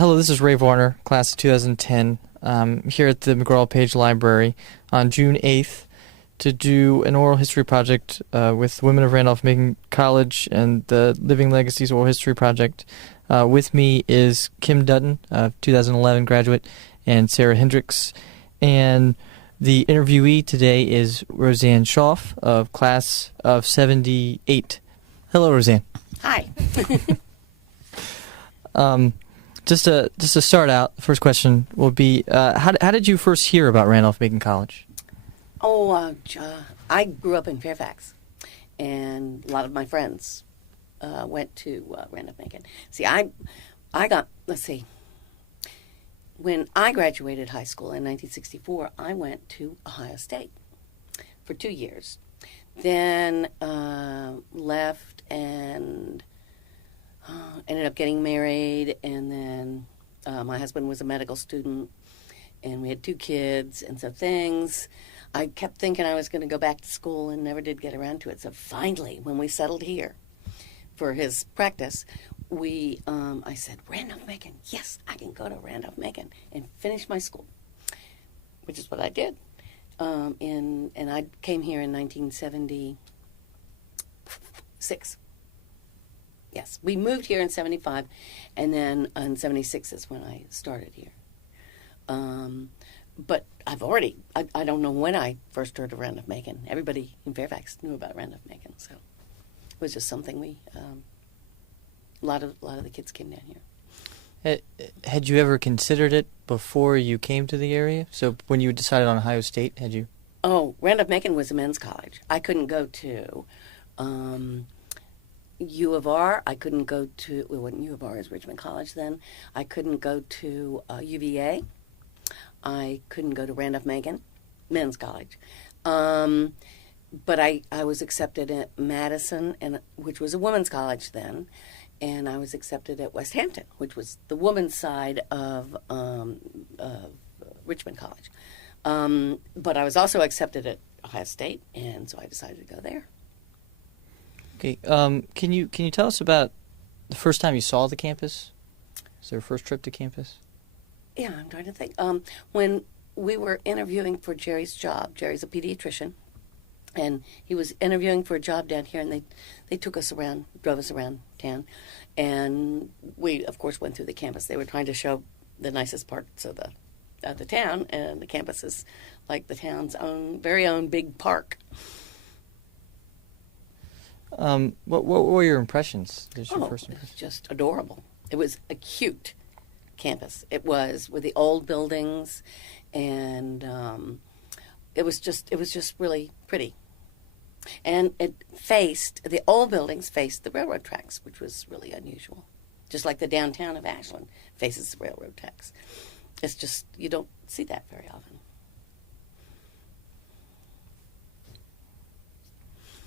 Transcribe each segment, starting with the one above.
Hello, this is Ray Warner, class of 2010, here at the McGraw-Page Library on June 8th to do an oral history project with women of Randolph-Macon College and the Living Legacies Oral History Project. With me is Kim Dutton, 2011 graduate, and Sarah Hendricks. And the interviewee today is Rosanne Shalf of class of 78. Hello, Rosanne. Hi. Just to start out, the first question will be, how did you first hear about Randolph-Macon College? I grew up in Fairfax, and a lot of my friends went to Randolph-Macon. See, when I graduated high school in 1964, I went to Ohio State for 2 years. Then left and ended up getting married, and then my husband was a medical student, and we had 2 kids, and so I kept thinking I was going to go back to school and never did get around to it. So finally, when we settled here for his practice, I said, Randolph-Macon, yes, I can go to Randolph-Macon and finish my school, which is what I did. And I came here in 1976. Yes, we moved here in 75, and then in 76 is when I started here. But I don't know when I first heard of Randolph-Macon. Everybody in Fairfax knew about Randolph-Macon, so it was just something a lot of the kids came down here. Had you ever considered it before you came to the area? So when you decided on Ohio State, had you? Oh, Randolph-Macon was a men's college. I couldn't go to U of R. I couldn't go to, well, when U of R is Richmond College then. I couldn't go to UVA. I couldn't go to Randolph-Macon, men's college. But I was accepted at Madison, which was a women's college then, and I was accepted at West Hampton, which was the women's side of Richmond College. But I was also accepted at Ohio State, and so I decided to go there. Okay. Can you tell us about the first time you saw the campus? Was there a first trip to campus? Yeah, I'm trying to think. When we were interviewing for Jerry's job, Jerry's a pediatrician, and he was interviewing for a job down here, and they took us around, drove us around town, and we, of course, went through the campus. They were trying to show the nicest parts of the town, and the campus is like the town's very own big park. What were your impressions? It was just adorable. It was a cute campus. It was with the old buildings, and it was just really pretty. And the old buildings faced the railroad tracks, which was really unusual. Just like the downtown of Ashland faces the railroad tracks. It's just, you don't see that very often.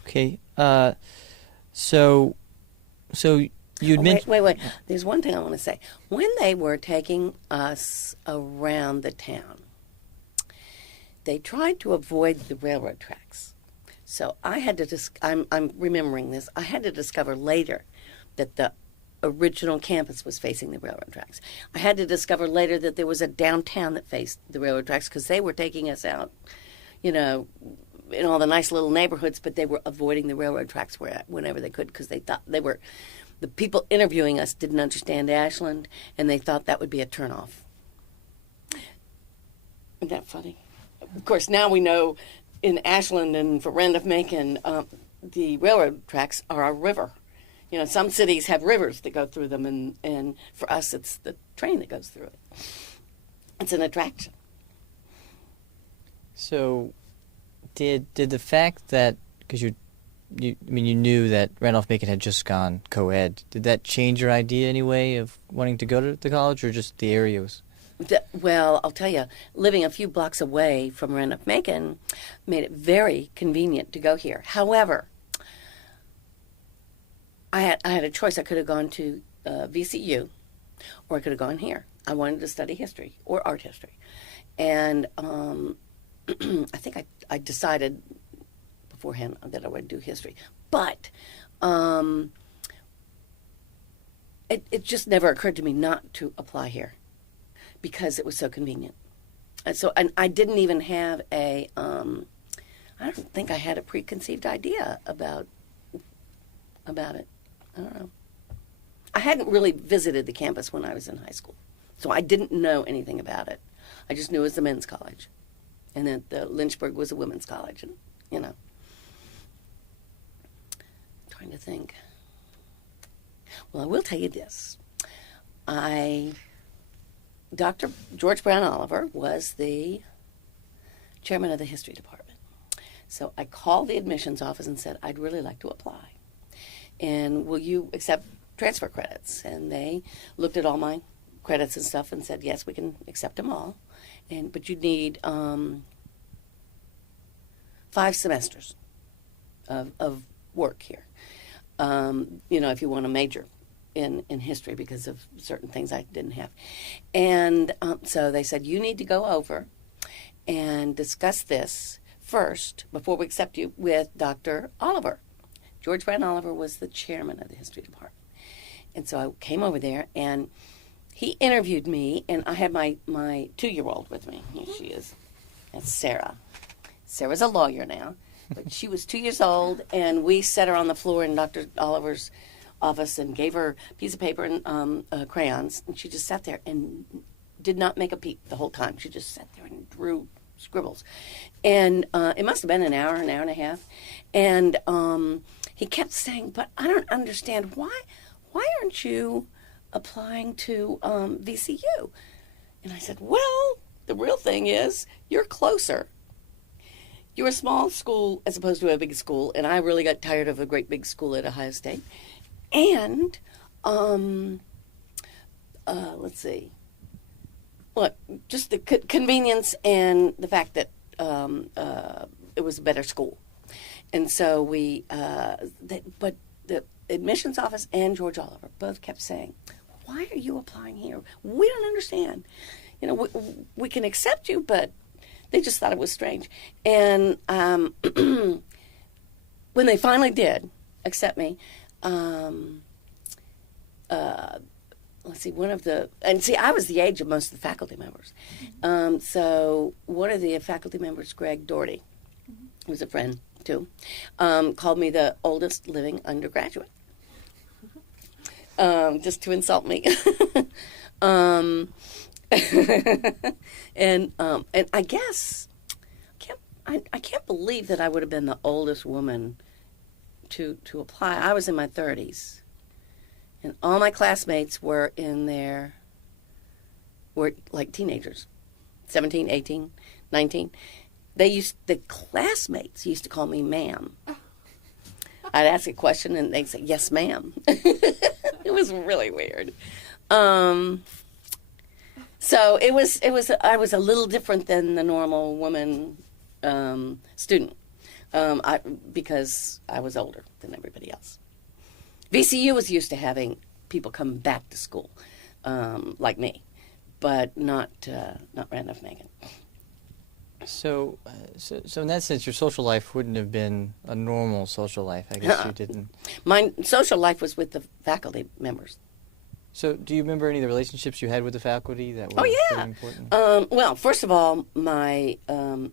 Okay. So you'd mentioned... Wait. There's one thing I want to say. When they were taking us around the town, they tried to avoid the railroad tracks. So I had to I'm remembering this. I had to discover later that the original campus was facing the railroad tracks. I had to discover later that there was a downtown that faced the railroad tracks because they were taking us out, in all the nice little neighborhoods, but they were avoiding the railroad tracks whenever they could because they thought the people interviewing us didn't understand Ashland, and they thought that would be a turnoff. Isn't that funny? Of course, now we know in Ashland and for Randolph-Macon, the railroad tracks are a river. Some cities have rivers that go through them, and for us, it's the train that goes through it. It's an attraction. So, did the fact that, because you knew that Randolph-Macon had just gone co-ed, did that change your idea anyway of wanting to go to the college, or just the area was? Well, I'll tell you, living a few blocks away from Randolph-Macon made it very convenient to go here. However, I had a choice. I could have gone to VCU, or I could have gone here. I wanted to study history or art history, and I think I decided beforehand that I would do history. But it just never occurred to me not to apply here because it was so convenient. And I didn't even have I don't think I had a preconceived idea about it. I don't know. I hadn't really visited the campus when I was in high school, so I didn't know anything about it. I just knew it was a men's college, and that the Lynchburg was a women's college, and I'm trying to think. Well, I will tell you this. Dr. George Brown Oliver was the chairman of the history department. So I called the admissions office and said, I'd really like to apply. And will you accept transfer credits? And they looked at all my credits and stuff and said, yes, we can accept them all. But you need 5 semesters of work here. If you want to major in history because of certain things I didn't have. And so they said, you need to go over and discuss this first before we accept you with Dr. Oliver. George Brown Oliver was the chairman of the history department. And so I came over there and he interviewed me, and I had my 2-year-old with me. Here she is. That's Sarah. Sarah's a lawyer now, but she was 2 years old, and we set her on the floor in Dr. Oliver's office and gave her a piece of paper and crayons, and she just sat there and did not make a peep the whole time. She just sat there and drew scribbles. And it must have been an hour and a half. And he kept saying, but I don't understand, why aren't you applying to VCU? And I said, well, the real thing is you're closer. You're a small school as opposed to a big school, and I really got tired of a great big school at Ohio State. And, let's see, look, just the convenience and the fact that it was a better school. And so but the admissions office and George Oliver both kept saying, why are you applying here? We don't understand. We can accept you, but they just thought it was strange. And when they finally did accept me, let's see, I was the age of most of the faculty members. So one of the faculty members, Greg Doherty, who was a friend too, called me the oldest living undergraduate, just to insult me. And I guess I can't believe that I would have been the oldest woman to apply. I was in my 30s, and all my classmates were like teenagers, 17, 18, 19. The classmates used to call me ma'am. I'd ask a question and they'd say, yes, ma'am. It was really weird. So I was a little different than the normal woman student, because I was older than everybody else. VCU was used to having people come back to school, like me, but not Randolph Macon. So in that sense, your social life wouldn't have been a normal social life. I guess you didn't. My social life was with the faculty members. So do you remember any of the relationships you had with the faculty that were very important? Well, first of all, my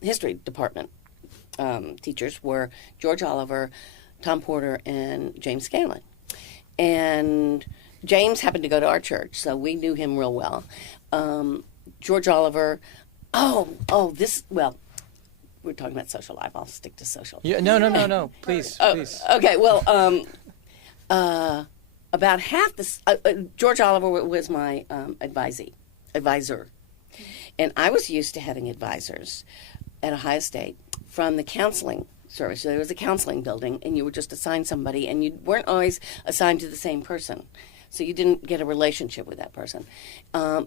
history department teachers were George Oliver, Tom Porter, and James Scanlon. And James happened to go to our church, so we knew him real well. George Oliver... we're talking about social life. I'll stick to social. Yeah, no. Please, please. Okay, well, about half this... George Oliver was my advisor. And I was used to having advisors at Ohio State from the counseling service. So there was a counseling building, and you were just assigned somebody, and you weren't always assigned to the same person. So you didn't get a relationship with that person.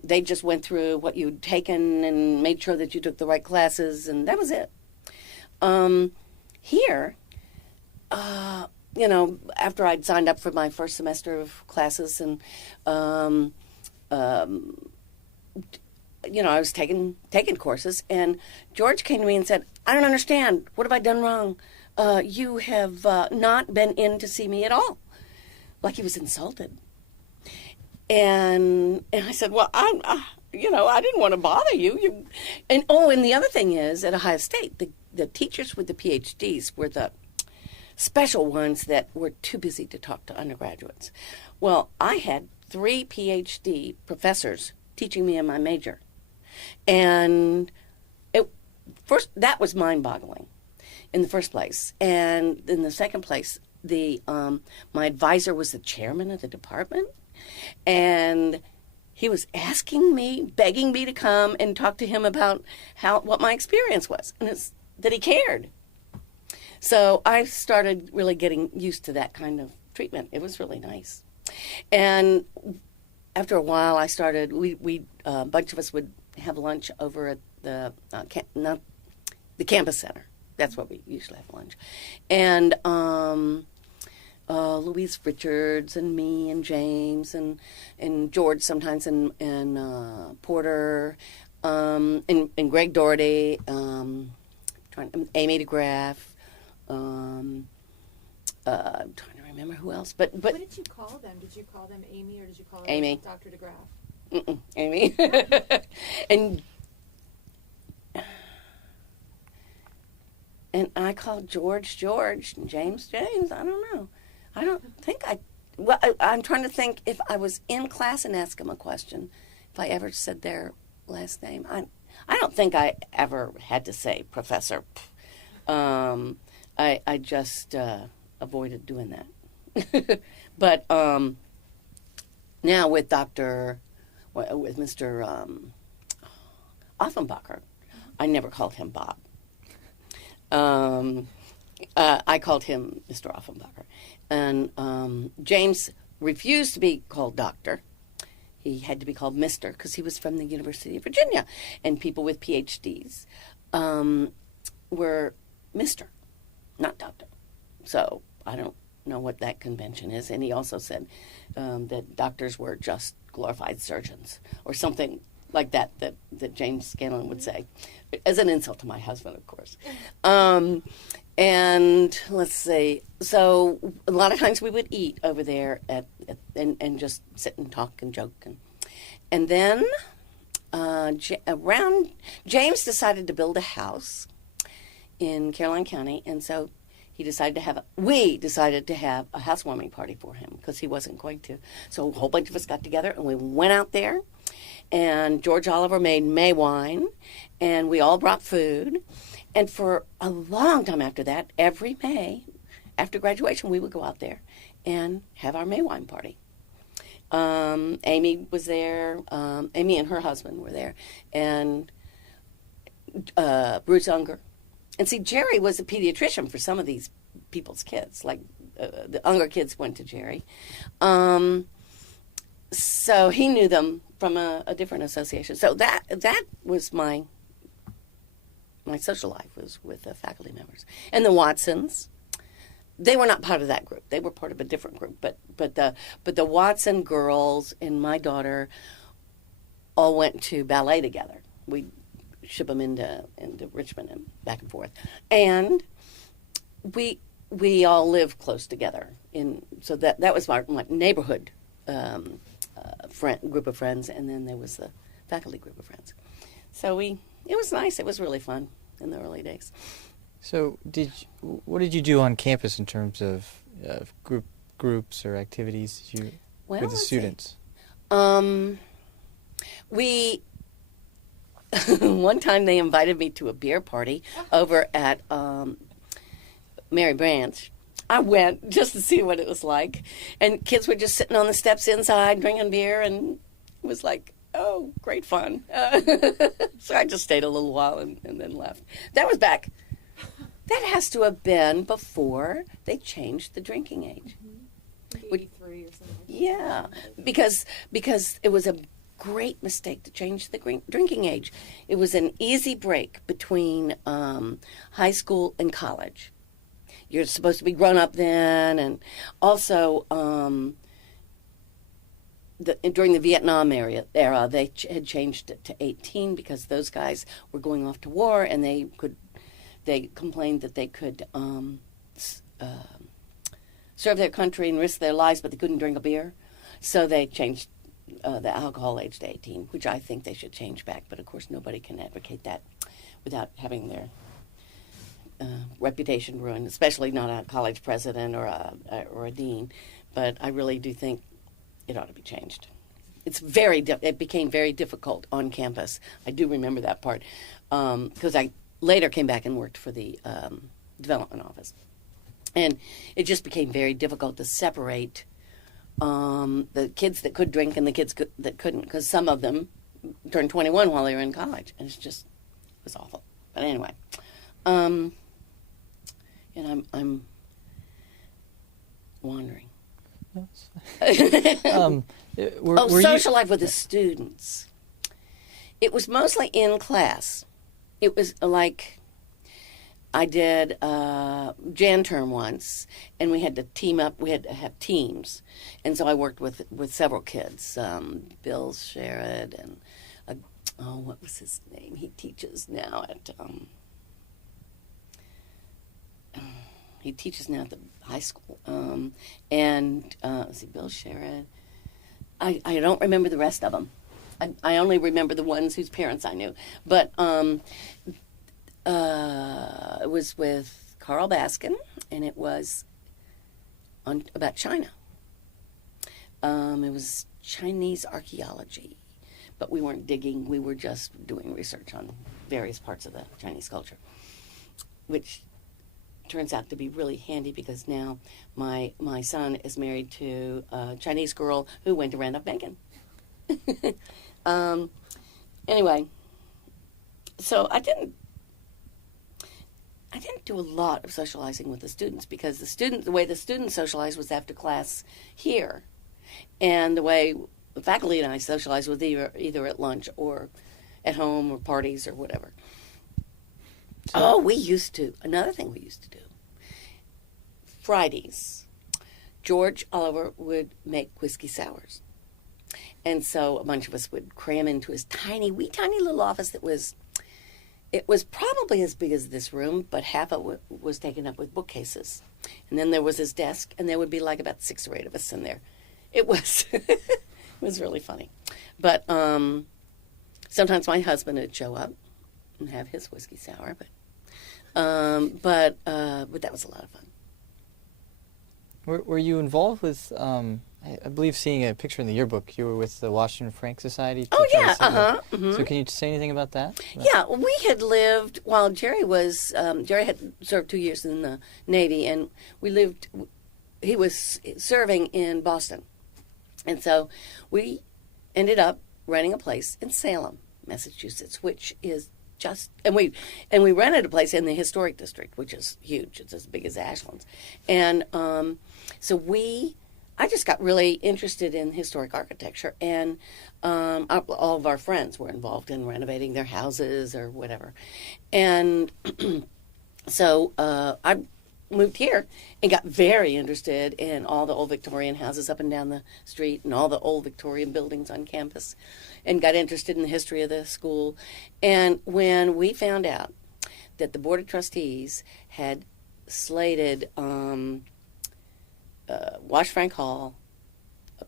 They just went through what you'd taken and made sure that you took the right classes, and that was it. Here, after I'd signed up for my first semester of classes, and I was taking courses, and George came to me and said, "I don't understand. What have I done wrong? You have not been in to see me at all." Like he was insulted. And I said, well, I didn't want to bother you. And the other thing is, at Ohio State, the teachers with the PhDs were the special ones that were too busy to talk to undergraduates. Well, I had 3 PhD professors teaching me in my major. And that was mind-boggling in the first place. And in the second place, my advisor was the chairman of the department. And he was asking me, begging me to come and talk to him about what my experience was, and that he cared. So I started really getting used to that kind of treatment. It was really nice. And after a while, I started. A bunch of us would have lunch over at the campus center. That's what we usually have lunch. And Louise Richards and me and James and George sometimes and Porter and Greg Doherty, Amy DeGraff. I'm trying to remember who else. But what did you call them? Did you call them Amy or did you call them Amy. Dr. DeGraff? Amy. And I called George, and James. I don't know. I don't think I'm trying to think if I was in class and asked them a question, if I ever said their last name. I don't think I ever had to say professor. I just avoided doing that. But now with Mr. Offenbacher, I never called him Bob. I called him Mr. Offenbacher. And James refused to be called doctor. He had to be called Mr. because he was from the University of Virginia. And people with PhDs were Mr., not doctor. So I don't know what that convention is. And he also said that doctors were just glorified surgeons or something like that James Scanlon would say, as an insult to my husband, of course. And let's see. So a lot of times we would eat over there and just sit and talk and joke. And then James decided to build a house in Caroline County, and so we decided to have a housewarming party for him because he wasn't going to. So a whole bunch of us got together and we went out there, and George Oliver made May wine, and we all brought food. And for a long time after that, every May, after graduation, we would go out there and have our May wine party. Amy was there. Amy and her husband were there, and Bruce Unger. And see, Jerry was a pediatrician for some of these people's kids. Like the Unger kids went to Jerry, so he knew them from a different association. So that was my social life was with the faculty members. And the Watsons, they were not part of that group. They were part of a different group. But the Watson girls and my daughter all went to ballet together. We ship them into Richmond and back and forth. And we all lived close together. So that was my neighborhood group of friends, and then there was the faculty group of friends. So it was nice. It was really fun in the early days. So what did you do on campus in terms of groups or activities with the students? We one time they invited me to a beer party over at Mary Branch. I went just to see what it was like, and kids were just sitting on the steps inside drinking beer, and it was like, oh, great fun. So I just stayed a little while and then left. That was back. That has to have been before they changed the drinking age. Mm-hmm. 83 or something. Yeah, because it was a great mistake to change the drinking age. It was an easy break between high school and college. You're supposed to be grown up then, and also during the Vietnam era, they had changed it to 18 because those guys were going off to war, and they complained that they could serve their country and risk their lives, but they couldn't drink a beer. So they changed the alcohol age to 18, which I think they should change back. But of course, nobody can advocate that without having their reputation ruined, especially not a college president or a dean. But I really do think it ought to be changed. It became very difficult on campus. I do remember that part because I later came back and worked for the development office, and it just became very difficult to separate the kids that could drink and the kids that couldn't, because some of them turned 21 while they were in college, and it was awful. But anyway, and I'm wandering. Social life with the students. It was mostly in class. It was like I did Jan term once, and we had to team up. We had to have teams, and so I worked with several kids. Bill Sherrod and what was his name? He teaches now at the high school. Let's see, Bill Sherrod. I don't remember the rest of them. I only remember the ones whose parents I knew. But it was with Carl Baskin, and it was about China. It was Chinese archaeology, but we weren't digging. We were just doing research on various parts of the Chinese culture, which turns out to be really handy because now my son is married to a Chinese girl who went to Randolph-Macon. Anyway, so I didn't do a lot of socializing with the students because the way the students socialized was after class here, and the way the faculty and I socialized was either at lunch or at home or parties or whatever. Another thing we used to do. Fridays, George Oliver would make whiskey sours. And so a bunch of us would cram into his tiny little office it was probably as big as this room, but half of it was taken up with bookcases. And then there was his desk, and there would be like about 6 or 8 of us in there. It was, it was really funny. But sometimes my husband would show up and have his whiskey sour, but that was a lot of fun. Were you involved with, I believe seeing a picture in the yearbook, you were with the Washington Frank Society? Oh, yeah, mm-hmm. So can you say anything about that? Yeah, we had lived, while Jerry had served 2 years in the Navy, and he was serving in Boston. And so we ended up renting a place in Salem, Massachusetts, which is and we rented a place in the historic district, which is huge. It's as big as Ashland's. And so I just got really interested in historic architecture, and all of our friends were involved in renovating their houses or whatever. And so I moved here and got very interested in all the old Victorian houses up and down the street and all the old Victorian buildings on campus, and got interested in the history of the school. And when we found out that the Board of Trustees had slated Wash Frank Hall,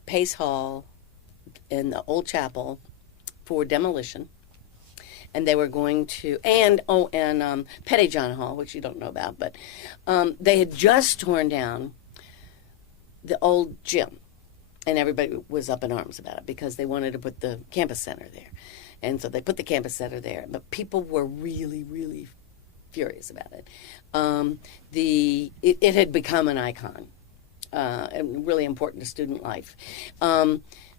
Pace Hall, and the Old Chapel for demolition, and they were going to, and Pettyjohn Hall, which you don't know about, but they had just torn down the old gym, and everybody was up in arms about it because they wanted to put the campus center there. And so they put the campus center there, but people were really, really furious about it. It had become an icon, and really important to student life.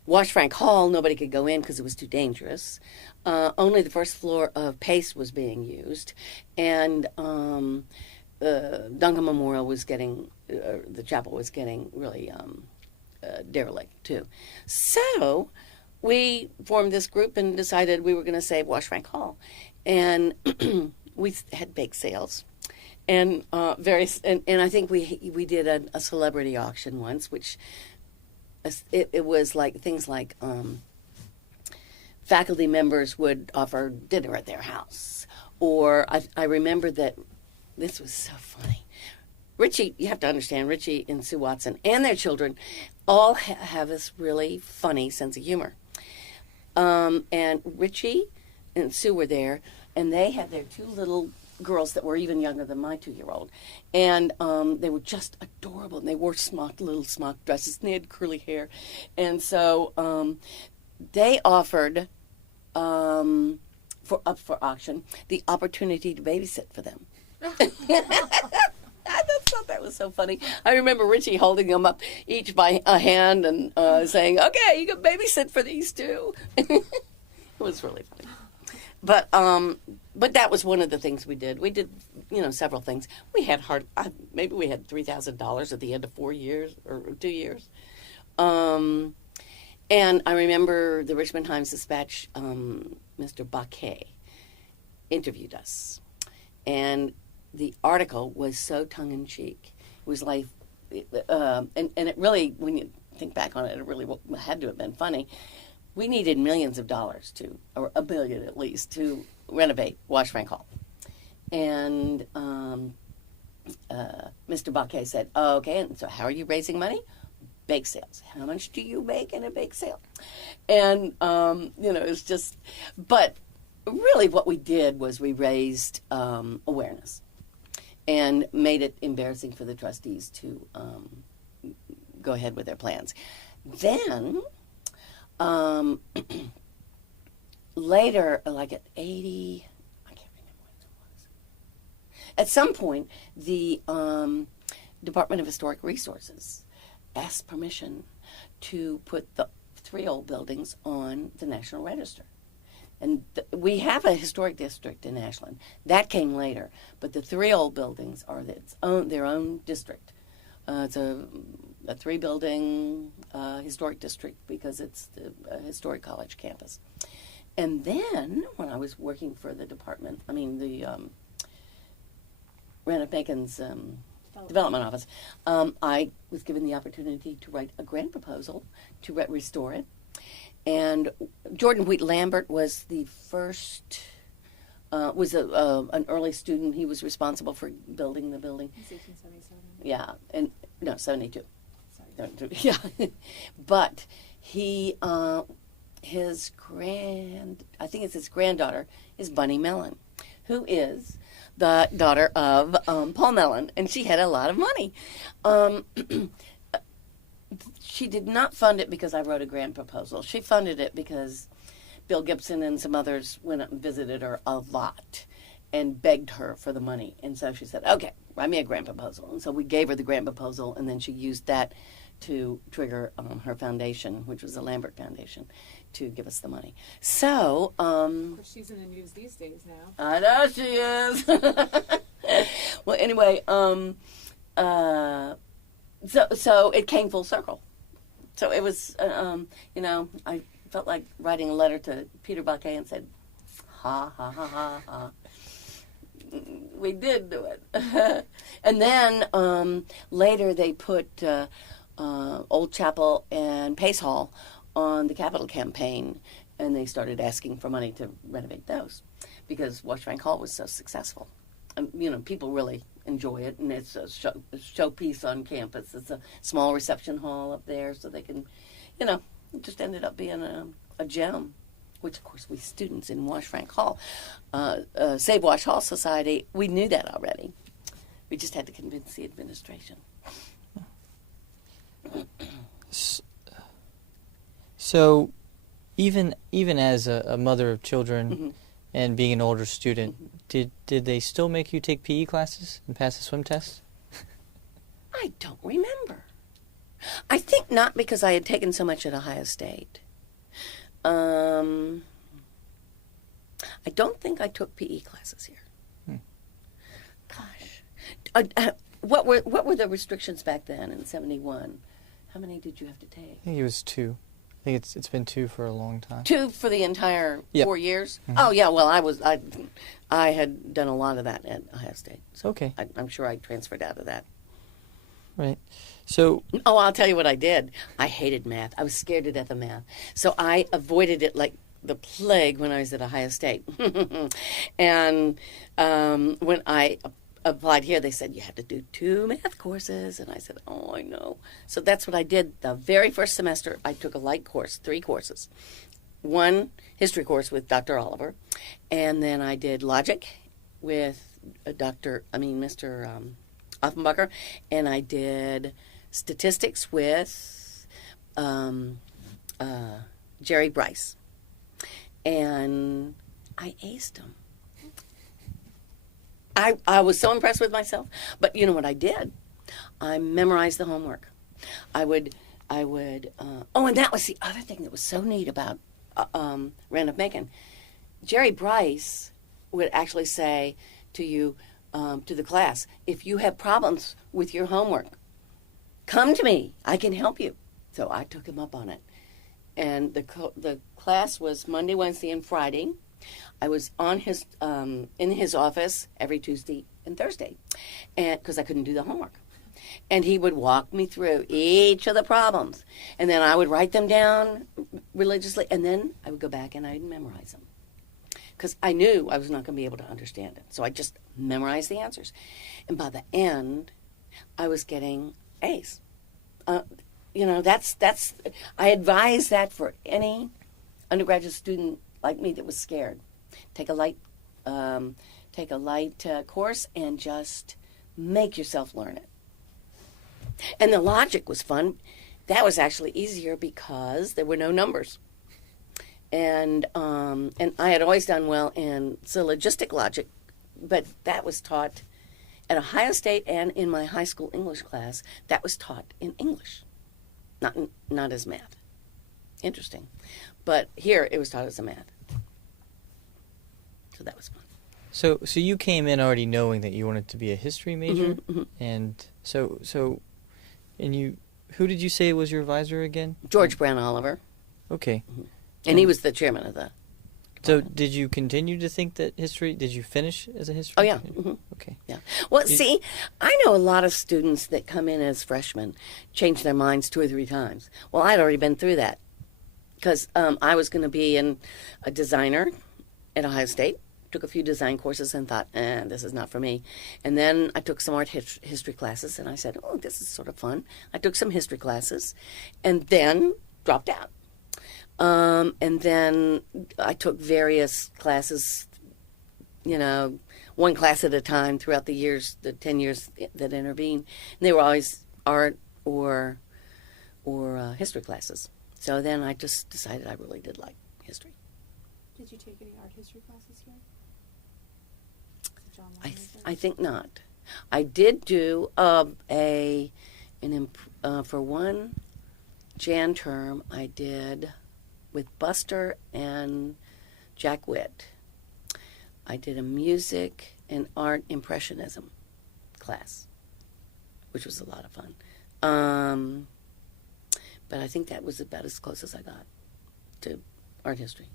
Wash Frank Hall, nobody could go in because it was too dangerous. Only the first floor of Pace was being used, and Duncan Memorial was getting, the chapel was getting really derelict too. So we formed this group and decided we were going to save Wash Frank Hall, and we had bake sales. And and I think we did a celebrity auction once, which it was like things like faculty members would offer dinner at their house, or I remember that this was so funny. Richie, you have to understand, Richie and Sue Watson and their children all have this really funny sense of humor. And Richie and Sue were there, and they had their two little girls that were even younger than my 2-year-old. And they were just adorable, and they wore little smock dresses, and they had curly hair. And so they offered, up for auction, the opportunity to babysit for them. I just thought that was so funny. I remember Richie holding them up each by a hand and saying, "Okay, you can babysit for these two." It was really funny. But that was one of the things we did. We did, several things. We had maybe we had $3,000 at the end of 4 years or 2 years. And I remember the Richmond Times-Dispatch, Mr. Baquet, interviewed us. And the article was so tongue-in-cheek. It was like, and it really, when you think back on it, it really had to have been funny. We needed millions of dollars or $1 billion at least, to renovate Wash Frank Hall. And Mr. Baquet said, "Okay, and so how are you raising money? Bake sales. How much do you make in a bake sale?" And, it's just, but really what we did was we raised awareness and made it embarrassing for the trustees to go ahead with their plans. Then, later, like at 80, I can't remember what it was. At some point, the Department of Historic Resources asked permission to put the 3 old buildings on the National Register. And we have a historic district in Ashland. That came later. But the 3 old buildings are their own district. It's a 3-building historic district because it's the historic college campus. And then, when I was working for the department, Randolph Macon's development office, I was given the opportunity to write a grant proposal to restore it. And Jordan Wheat Lambert was the first, was an early student. He was responsible for building the building. It's 1877. Yeah, and no, 72. Sorry. Yeah, but he, I think it's his granddaughter, is Bunny Mellon, who is the daughter of Paul Mellon, and she had a lot of money. She did not fund it because I wrote a grant proposal. She funded it because Bill Gibson and some others went up and visited her a lot and begged her for the money. And so she said, "Okay, write me a grant proposal." And so we gave her the grant proposal, and then she used that to trigger her foundation, which was the Lambert Foundation, to give us the money. So, Of course, she's in the news these days now. I know she is. Well, anyway, so it came full circle. So it was, I felt like writing a letter to Peter Baquet and said, "Ha, ha, ha, ha, ha." We did do it. And then later they put Old Chapel and Pace Hall on the capital campaign, and they started asking for money to renovate those because Wash Frank Hall was so successful. People really enjoy it, and it's a showpiece on campus. It's a small reception hall up there, so they can, it just ended up being a gem, which, of course, we students in Wash Frank Hall, Save Wash Hall Society, we knew that already. We just had to convince the administration. So, even as a mother of children, Mm-hmm. and being an older student, did they still make you take PE classes and pass the swim test? I don't remember. I think not, because I had taken so much at Ohio State. I don't think I took PE classes here. Gosh. What were the restrictions back then in 71? How many did you have to take? I think it was 2. I think it's been 2 for a long time. 2 for the entire Yep. 4 years? Mhm. Oh, yeah, well, I had done a lot of that at Ohio State. So Okay. I'm sure I transferred out of that. Right. So, Oh, I'll tell you what I did. I hated math. I was scared to death of math. So I avoided it like the plague when I was at Ohio State. And when I applied here, they said you had to do 2 math courses, and I said, oh, I know. So that's what I did. The very first semester, I took a light course, 3 courses. 1 history course with Dr. Oliver, and then I did logic with Mr. Offenbacher, and I did statistics with Jerry Bryce, and I aced them. I was so impressed with myself. But you know what I did? I memorized the homework. I would. Oh, and that was the other thing that was so neat about Randolph Macon. Jerry Bryce would actually say to you, to the class, if you have problems with your homework, come to me. I can help you. So I took him up on it. And the class was Monday, Wednesday, and Friday. I was on in his office every Tuesday and Thursday, and because I couldn't do the homework. And he would walk me through each of the problems, and then I would write them down religiously, and then I would go back and I'd memorize them, because I knew I was not going to be able to understand it. So I just memorized the answers, and by the end, I was getting A's. That's I advise that for any undergraduate student like me that was scared. Take a light course and just make yourself learn it. And the logic was fun. That was actually easier because there were no numbers. And I had always done well in syllogistic logic, but that was taught at Ohio State, and in my high school English class, that was taught in English, not as math. Interesting. But here it was taught as a math. So that was fun. So you came in already knowing that you wanted to be a history major, Mm-hmm. and who did you say was your advisor again? George Brown Oliver. Okay. And he was the chairman of the So did you continue to think that did you finish as a history Oh, yeah. major? Mm-hmm. Okay. Yeah. Well, see, I know a lot of students that come in as freshmen change their minds 2 or 3 times. Well, I'd already been through that because I was going to be a designer at Ohio State. Took a few design courses and thought, this is not for me. And then I took some art history classes, and I said, oh, this is sort of fun. I took some history classes and then dropped out. And then I took various classes, 1 class at a time throughout the years, the 10 years that intervened. And they were always art or history classes. So then I just decided I really did like history. Did you take any art history classes here? I think not. I did do for one Jan term, I did with Buster and Jack Witt. I did a music and art impressionism class, which was a lot of fun. But I think that was about as close as I got to art history.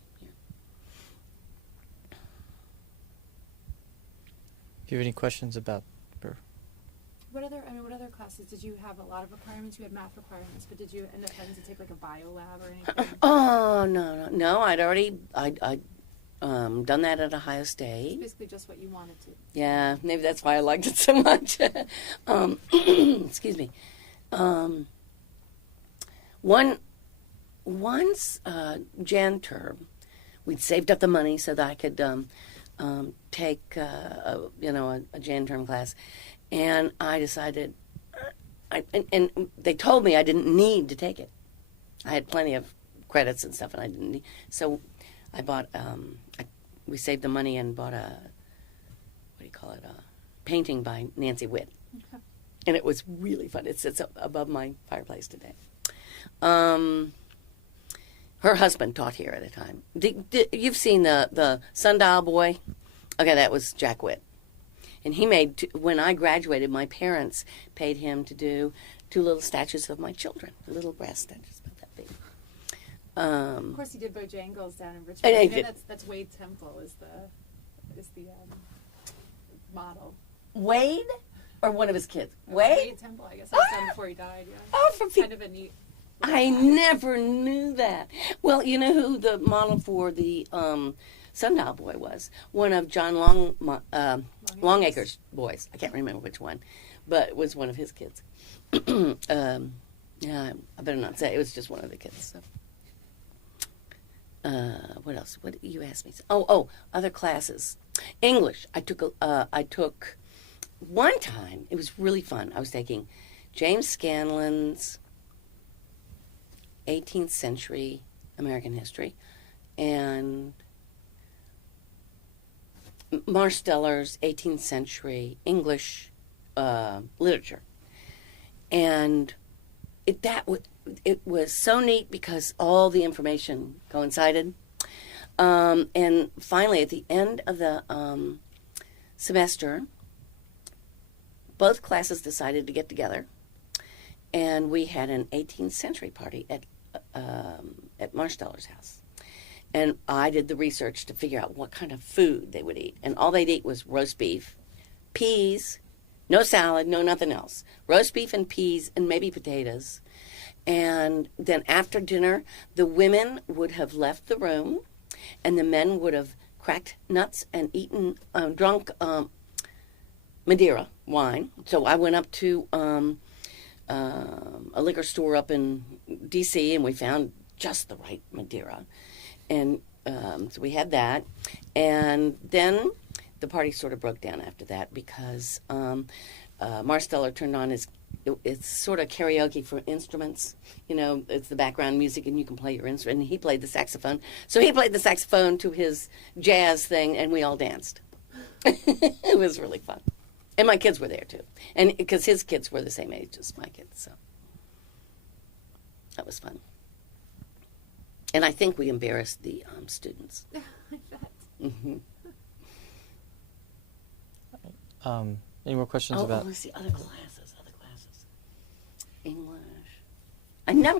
Do you have any questions about her? What other classes did you have? A lot of requirements. You had math requirements, but did you end up having to take like a bio lab or anything? Oh no! I'd already done that at Ohio State. It's basically just what you wanted to. Yeah, maybe that's why I liked it so much. Excuse me. Once Jan term, we'd saved up the money so that I could take a Jan term class, and I decided, and they told me I didn't need to take it. I had plenty of credits and stuff, and I didn't need. So I bought. We saved the money and bought a painting by Nancy Witt, and it was really fun. It sits above my fireplace today. Her husband taught here at a time. You've seen the Sundial Boy? Okay, that was Jack Witt. And he made, when I graduated, my parents paid him to do 2 little statues of my children, little brass statues about that big. Of course, he did Bojangles down in Richmond. And I did. That's Wade Temple is the model. Wade? Or one of his kids? Wade? Wade Temple, I guess. That was done before he died, yeah. Oh, Kind of a neat I never knew that. Well, you know who the model for the Sundial Boy was? One of John Longacre's boys. I can't remember which one, but it was one of his kids. Yeah, I better not say. It was just one of the kids. So. What else? What you asked me? Oh, other classes. English. I took one time. It was really fun. I was taking James Scanlon's 18th century American history and Marsteller's 18th century English literature. And it was so neat because all the information coincided. And finally, at the end of the semester, both classes decided to get together, and we had an 18th century party at Marsteller's house. And I did the research to figure out what kind of food they would eat. And all they'd eat was roast beef, peas, no salad, no nothing else. Roast beef and peas and maybe potatoes. And then after dinner, the women would have left the room, and the men would have cracked nuts and drunk Madeira wine. So I went up to a liquor store up in D.C., and we found just the right Madeira. And so we had that. And then the party sort of broke down after that because Marsteller turned on it's sort of karaoke for instruments. You know, it's the background music and you can play your instrument. And he played the saxophone. So he played the saxophone to his jazz thing, and we all danced. It was really fun. And my kids were there, too. And because his kids were the same age as my kids, so that was fun. And I think we embarrassed the students. I bet. Mm-hmm. Any more questions about? Let's see, other classes. English. I never.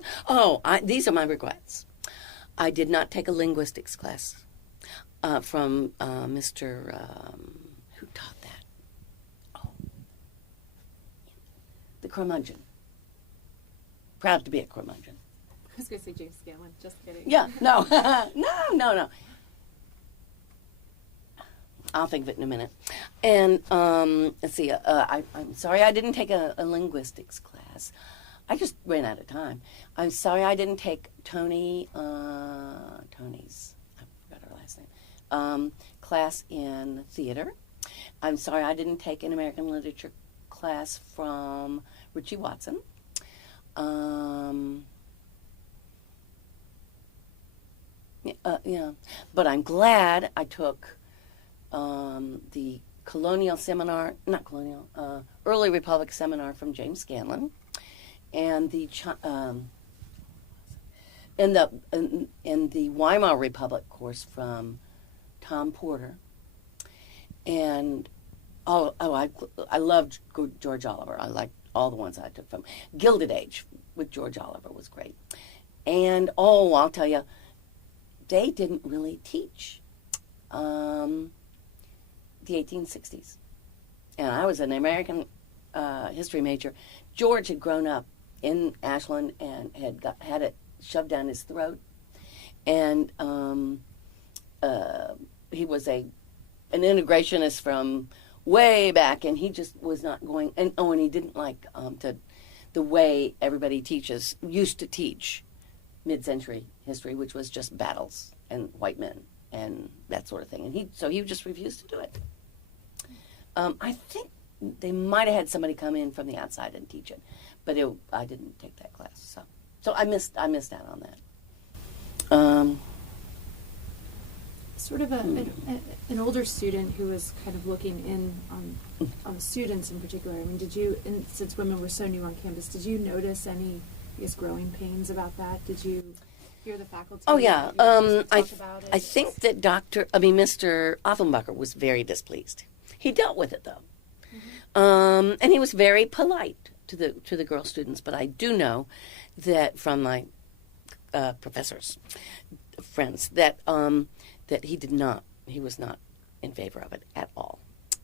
These are my regrets. I did not take a linguistics class from Mr. Who taught that? The curmudgeon. Proud to be a curmudgeon. I was going to say James Scanlon. Just kidding. Yeah. No. No. I'll think of it in a minute. And let's see. I'm sorry I didn't take a linguistics class. I just ran out of time. I'm sorry I didn't take Tony's. I forgot her last name. Class in theater. I'm sorry I didn't take an American literature class from Richie Watson. Yeah. But I'm glad I took the Early Republic seminar from James Scanlon, and the Weimar Republic course from Tom Porter, and I loved George Oliver. I liked all the ones I took from Gilded Age with George Oliver was great, and I'll tell you, they didn't really teach the 1860s. And I was an American history major. George had grown up in Ashland and had it shoved down his throat. And he was an integrationist from way back, and he just was not going. And he didn't like the way everybody used to teach mid-century history, which was just battles and white men and that sort of thing. And he just refused to do it. I think they might have had somebody come in from the outside and teach it, but I didn't take that class, so I missed out on that. Sort of an older student who was kind of looking in on the students in particular. I mean, since women were so new on campus, did you notice any, growing pains about that? Did you hear the faculty? Oh yeah, talk about it? I think that Mr. Offenbacher was very displeased. He dealt with it though, and he was very polite to the girl students. But I do know that from my professors, friends, that he was not in favor of it at all.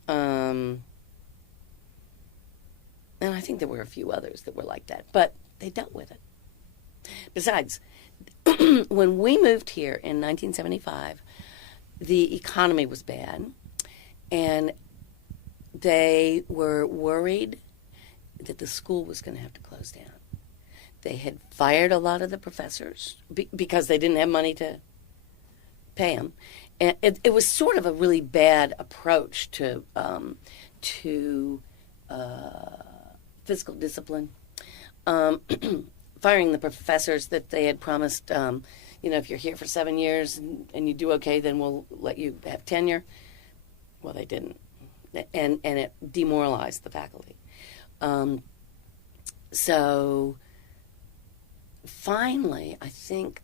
And I think there were a few others that were like that, but they dealt with it. Besides, when we moved here in 1975, the economy was bad, and they were worried that the school was going to have to close down. They had fired a lot of the professors because they didn't have money to pay them. And it was sort of a really bad approach to fiscal discipline. Firing the professors that they had promised, if you're here for 7 years and you do okay, then we'll let you have tenure. Well, they didn't. And it demoralized the faculty. So finally, I think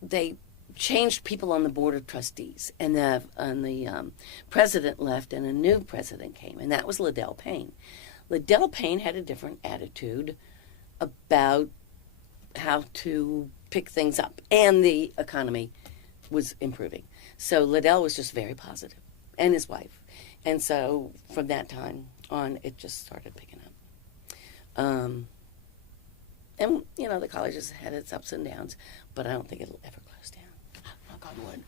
they changed people on the board of trustees, and the president left, and a new president came, and that was Liddell Payne. Liddell Payne had a different attitude about how to pick things up, and the economy was improving. So Liddell was just very positive, and his wife. And so from that time on, it just started picking up. And, the college has had its ups and downs, but I don't think it'll ever close down. Knock on wood.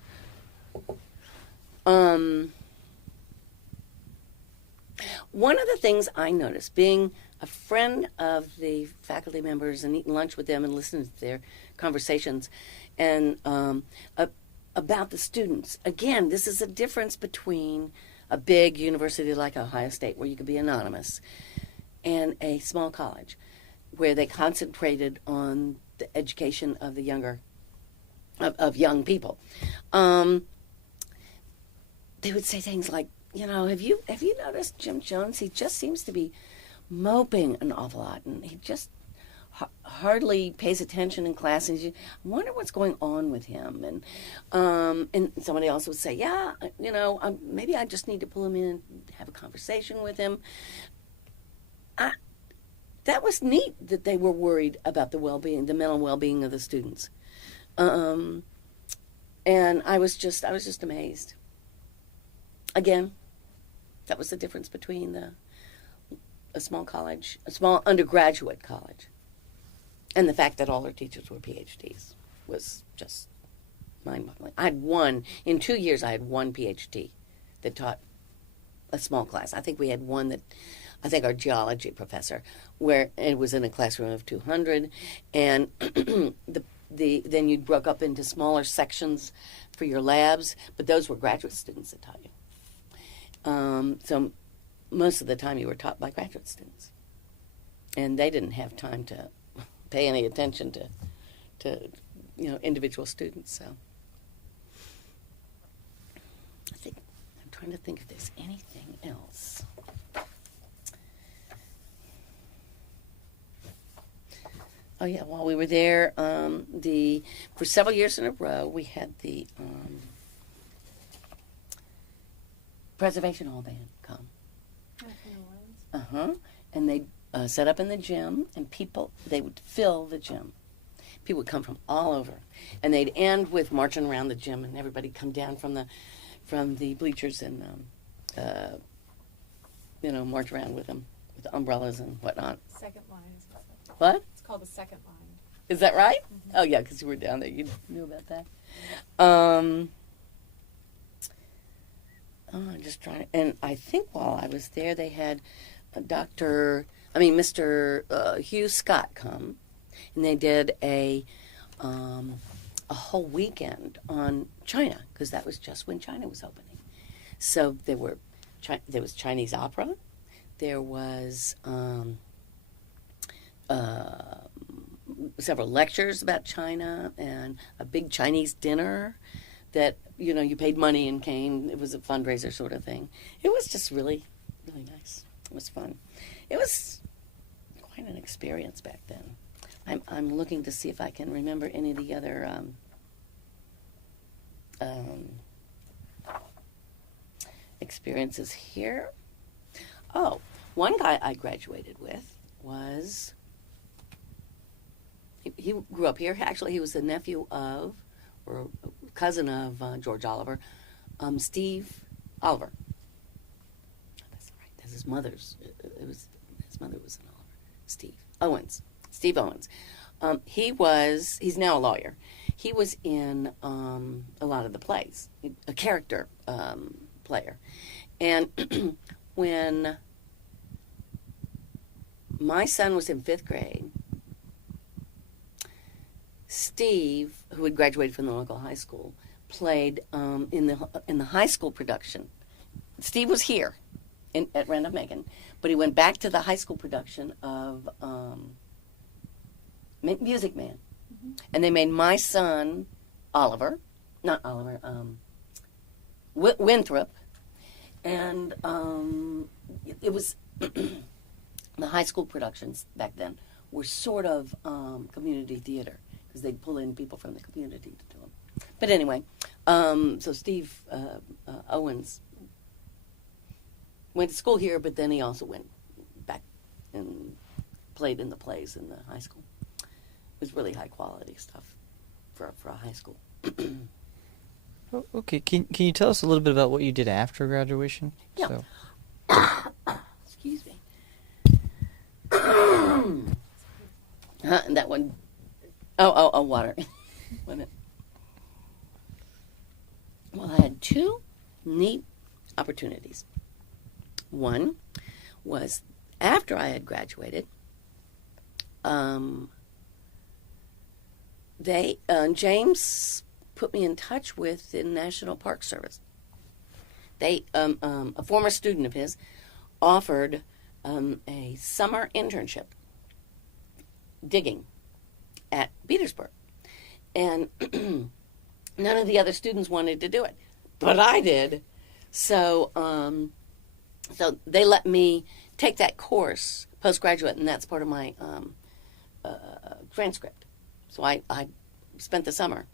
One of the things I noticed, being a friend of the faculty members and eating lunch with them and listening to their conversations, and about the students. Again, this is a difference between a big university like Ohio State, where you could be anonymous, and a small college, where they concentrated on the education of the of young people. They would say things like, have you noticed Jim Jones? He just seems to be moping an awful lot, and he just hardly pays attention in class. And I wonder what's going on with him. And somebody else would say, yeah, maybe I just need to pull him in and have a conversation with him. That was neat that they were worried about the mental well-being of the students. And I was just amazed. Again, that was the difference between a small undergraduate college, and the fact that all their teachers were PhDs was just mind-boggling. In 2 years, I had one PhD that taught a small class. I think we had one our geology professor, where it was in a classroom of 200, and then you broke up into smaller sections for your labs, but those were graduate students that taught you. So most of the time you were taught by graduate students, and they didn't have time to pay any attention to individual students. So I'm trying to think if there's anything else. Oh yeah, while we were there, for several years in a row, we had the Preservation Hall band come. And they set up in the gym, and they would fill the gym. People would come from all over, and they'd end with marching around the gym, and everybody come down from the bleachers and march around with them with umbrellas and whatnot. Second line. What? It's called the second line. Is that right? Mm-hmm. Oh yeah, because you were down there. You knew about that. I'm just trying. And I think while I was there, they had Mr. Hugh Scott come, and they did a whole weekend on China, because that was just when China was opening. So there was Chinese opera. There was several lectures about China, and a big Chinese dinner that you paid money and came. It was a fundraiser sort of thing. It was just really, really nice. It was fun. It was quite an experience back then. I'm looking to see if I can remember any of the other experiences here. Oh, one guy I graduated with was, he grew up here. Actually, he was the nephew of, or cousin of George Oliver, Steve Oliver. That's right. That's his mother's. His mother was an Oliver. Steve Steve Owens. He's now a lawyer. He was in a lot of the plays, a character player. And when my son was in 5th grade, Steve, who had graduated from the local high school, played in the high school production. Steve was here at Randolph-Macon, but he went back to the high school production of Music Man. Mm-hmm. And they made my son Winthrop, and it was the high school productions back then were sort of community theater, because they'd pull in people from the community to do them. But anyway, so Steve Owens went to school here, but then he also went back and played in the plays in the high school. It was really high quality stuff for a high school. Okay, can you tell us a little bit about what you did after graduation? Yeah. So. Excuse me. And that one. Oh, water. Wait a minute. Well, I had 2 neat opportunities. One was after I had graduated. James put me in touch with the National Park Service. They, a former student of his, offered a summer internship digging at Petersburg, and none of the other students wanted to do it, but I did. So, so they let me take that course postgraduate, and that's part of my transcript. So I spent the summer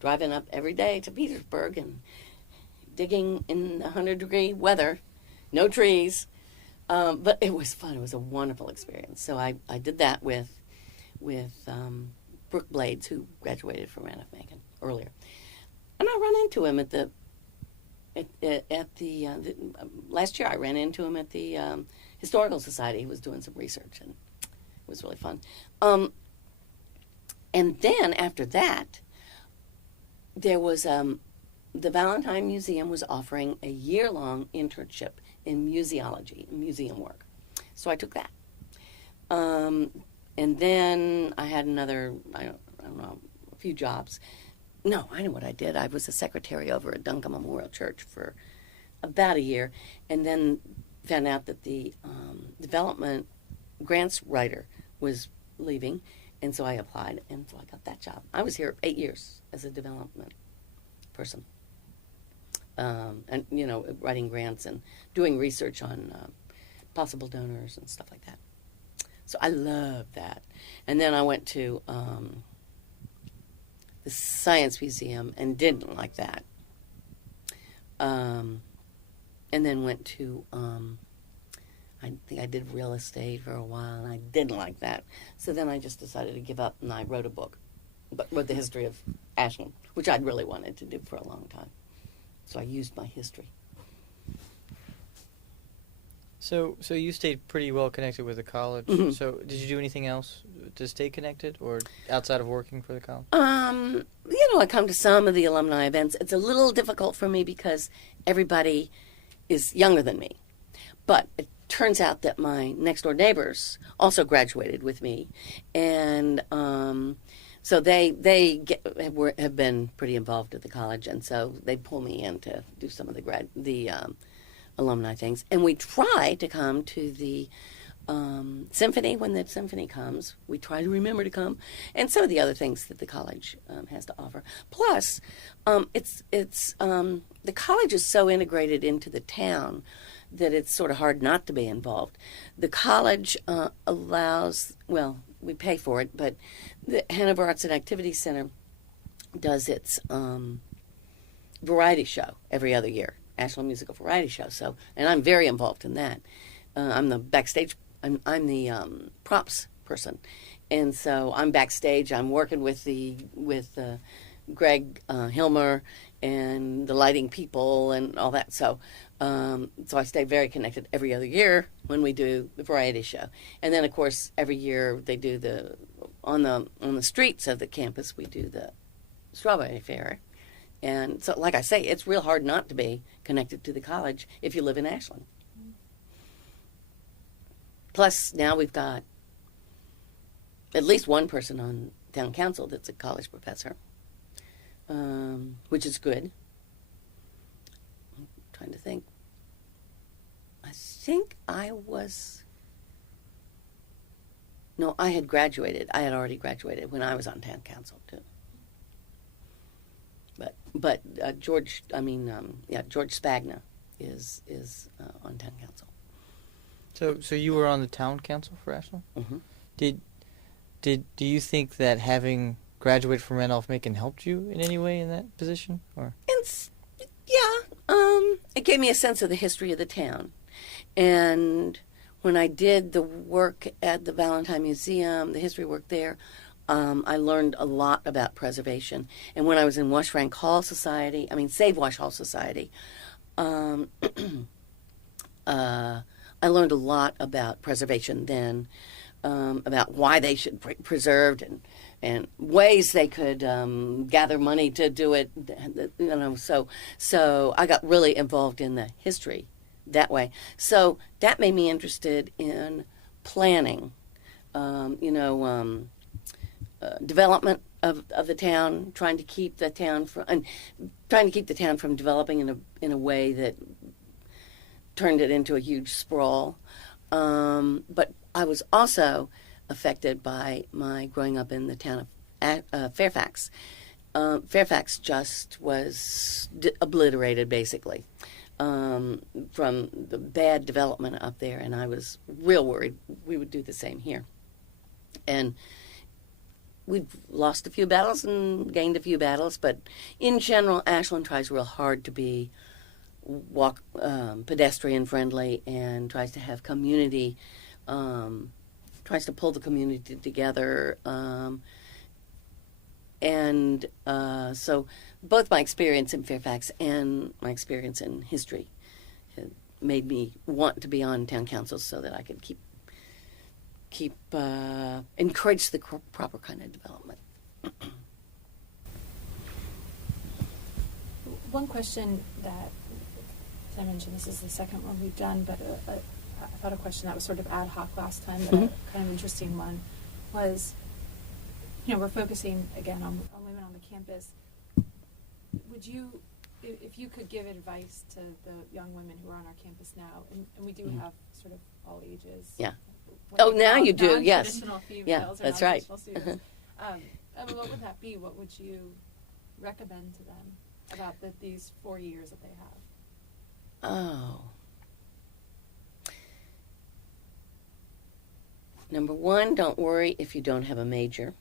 driving up every day to Petersburg and digging in 100-degree weather, no trees, but it was fun. It was a wonderful experience. So I did that with Brooke Blades, who graduated from Randolph-Macon earlier, and I ran into him at the last year. I ran into him at the Historical Society. He was doing some research, and it was really fun. And then after that, there was the Valentine Museum was offering a year-long internship in museology, museum work. So I took that. And then I had another, I don't know, a few jobs. No, I know what I did. I was a secretary over at Duncan Memorial Church for about a year, and then found out that the development grants writer was leaving, and so I applied, and so I got that job. I was here 8 years as a development person, and writing grants and doing research on possible donors and stuff like that. So I loved that. And then I went to the Science Museum and didn't like that. And then went to, I think I did real estate for a while, and I didn't like that. So then I just decided to give up, and I wrote a book, wrote the history of Ashland, which I'd really wanted to do for a long time. So I used my history. So you stayed pretty well connected with the college. Mm-hmm. So did you do anything else to stay connected, or outside of working for the college? I come to some of the alumni events. It's a little difficult for me because everybody is younger than me. But it turns out that my next-door neighbors also graduated with me. And so they have been pretty involved at the college, and so they pull me in to do some of the alumni things. And we try to come to the symphony when the symphony comes. We try to remember to come, and some of the other things that the college has to offer. Plus, it's the college is so integrated into the town that it's sort of hard not to be involved. The college allows, well, we pay for it, but the Hanover Arts and Activities Center does its variety show every other year. Ashland Musical Variety Show. So, and I'm very involved in that. I'm the backstage. I'm the props person, and so I'm backstage. I'm working with Greg Hilmer and the lighting people and all that. So, so I stay very connected every other year when we do the variety show. And then, of course, every year they do on the streets of the campus, we do the Strawberry Fair. And so, like I say, it's real hard not to be connected to the college if you live in Ashland. Plus, now we've got at least one person on town council that's a college professor, which is good. I'm trying to think. I think I had graduated. I had already graduated when I was on town council, too. But George Spagna is on town council. So you were on the town council for Ashland? Mm-hmm. Do you think that having graduated from Randolph-Macon helped you in any way in that position? Or it gave me a sense of the history of the town. And when I did the work at the Valentine Museum, the history work there, I learned a lot about preservation. And when I was in Save Wash Hall Society, I learned a lot about preservation then, about why they should be preserved and ways they could gather money to do it. So I got really involved in the history that way. So that made me interested in planning, development of the town, trying to keep the town from developing in a way that turned it into a huge sprawl. But I was also affected by my growing up in the town of Fairfax. Fairfax just was obliterated, basically, from the bad development up there, and I was real worried we would do the same here. And we've lost a few battles and gained a few battles, but in general, Ashland tries real hard to be pedestrian friendly and tries to have community, tries to pull the community together. So both my experience in Fairfax and my experience in history made me want to be on town council so that I could encourage the proper kind of development. One question that, as I mentioned, this is the second one we've done, but I thought a question that was sort of ad hoc last time, but a kind of interesting one was, we're focusing again on women on the campus. Would you, if you could give advice to the young women who are on our campus now, and we do have sort of all ages. Yeah. Now you do, yes. Non-traditional females, Yeah, or that's right. students. What would that be? What would you recommend to them about these 4 years that they have? Oh. Number one, don't worry if you don't have a major.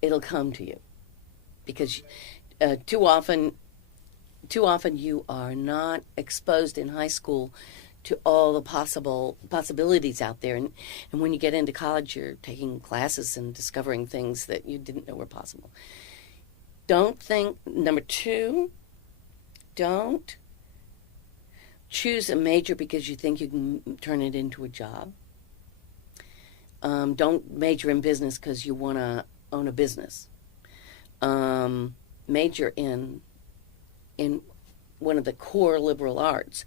It'll come to you. Because too often you are not exposed in high school to all the possibilities out there. And when you get into college, you're taking classes and discovering things that you didn't know were possible. Number two, don't choose a major because you think you can turn it into a job. Don't major in business because you want to own a business. Major in one of the core liberal arts,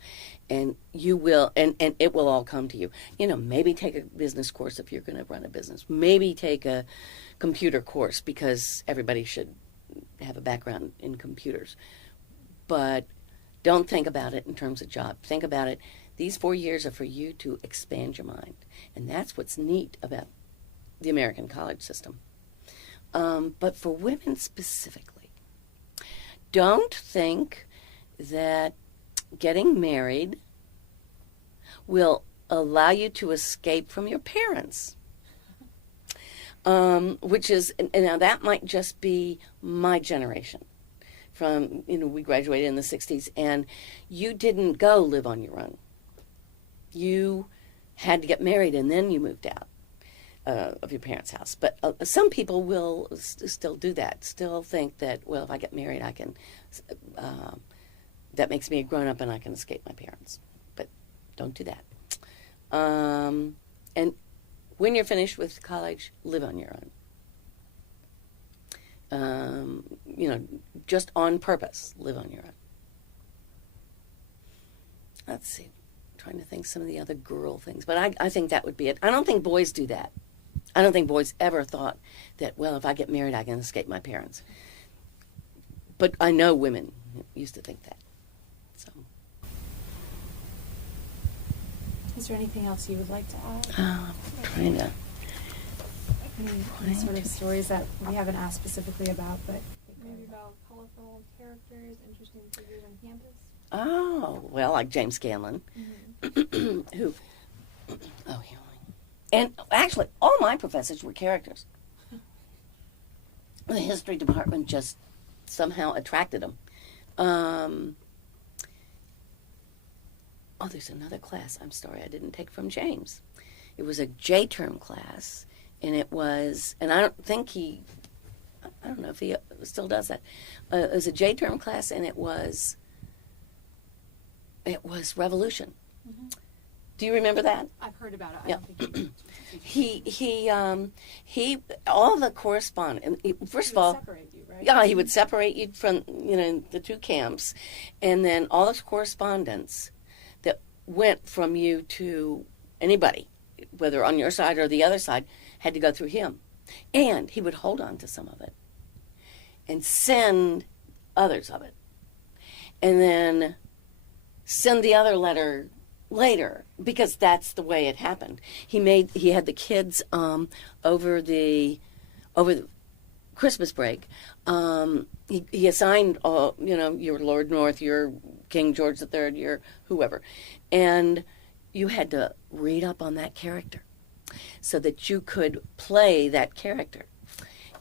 and you will, and it will all come to you. Maybe take a business course if you're going to run a business. Maybe take a computer course because everybody should have a background in computers. But don't think about it in terms of job. Think about it. These 4 years are for you to expand your mind, and that's what's neat about the American college system. But for women specifically, don't think that getting married will allow you to escape from your parents. Which is, now that might just be my generation. We graduated in the 60s, and you didn't go live on your own. You had to get married, and then you moved out of your parents' house. But some people will still do that, still think that, well, if I get married, I can, that makes me a grown-up and I can escape my parents. But don't do that. And when you're finished with college, live on your own. Just on purpose, live on your own. Let's see. I'm trying to think some of the other girl things. But I think that would be it. I don't think boys do that. I don't think boys ever thought that, well, if I get married, I can escape my parents. But I know women used to think that. So. Is there anything else you would like to add? I'm trying to. Any sort of stories that we haven't asked specifically about, but maybe about colorful characters, interesting figures on campus. Oh, well, like James Scanlon, Mm-hmm. who, and actually, all my professors were characters. The history department just somehow attracted them. There's another class, I'm sorry, I didn't take from James. It was a J-term class, and it was, and I don't know if he still does that. It was a J-term class, and it was Revolution. Mm-hmm. Do you remember that? I've heard about it. I Yeah. don't think He all the correspondence. First of all, separate you, right? yeah, he would separate you from the two camps, and then all the correspondence that went from you to anybody, whether on your side or the other side, had to go through him, and he would hold on to some of it and send others of it, and then send the other letter later, because that's the way it happened. He had the kids over the Christmas break. He assigned your Lord North, your King George III, your whoever, and you had to read up on that character so that you could play that character.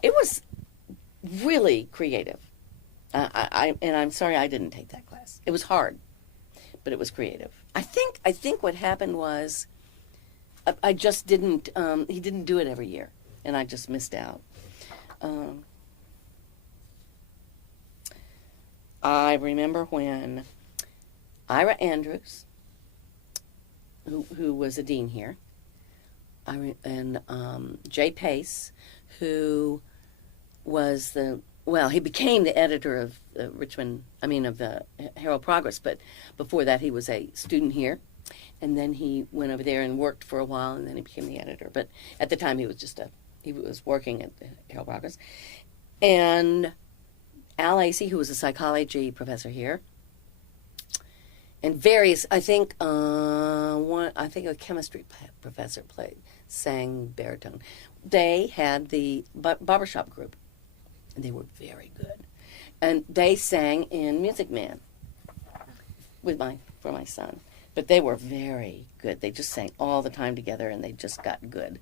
It was really creative. And I'm sorry I didn't take that class. It was hard, but it was creative. I think what happened was I just didn't, he didn't do it every year, and I just missed out. I remember when Ira Andrews, who was a dean here, and Jay Pace, who was he became the editor of the Herald Progress, but before that he was a student here, and then he went over there and worked for a while, and then he became the editor. But at the time he was working at the Herald Progress. And Al Acey, who was a psychology professor here, and various, a chemistry professor sang baritone. They had the barbershop group, and they were very good. And they sang in Music Man for my son. But they were very good. They just sang all the time together, and they just got good.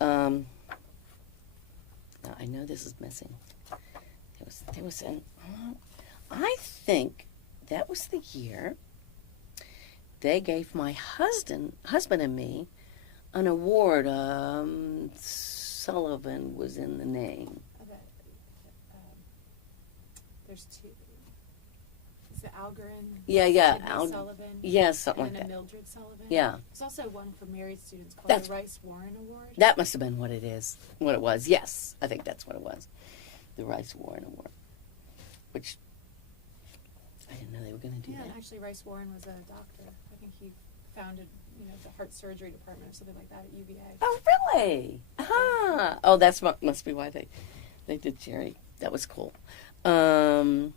Now I know this is missing. I think that was the year they gave my husband and me an award. Sullivan was in the name. There's two. Is it Algarin? Yeah. Sidney Sullivan? Yeah, something and like then that. a Mildred Sullivan? Yeah. There's also one for married students called That's- the Rice Warren Award. That must have been what it was. Yes, I think that's what it was. The Rice Warren Award. Which, I didn't know they were going to do Yeah, that. and actually Rice Warren was a doctor. I think he founded, the heart surgery department or something like that at UVA. Oh, really? Huh. Oh, that's must be why they did Jerry. That was cool. There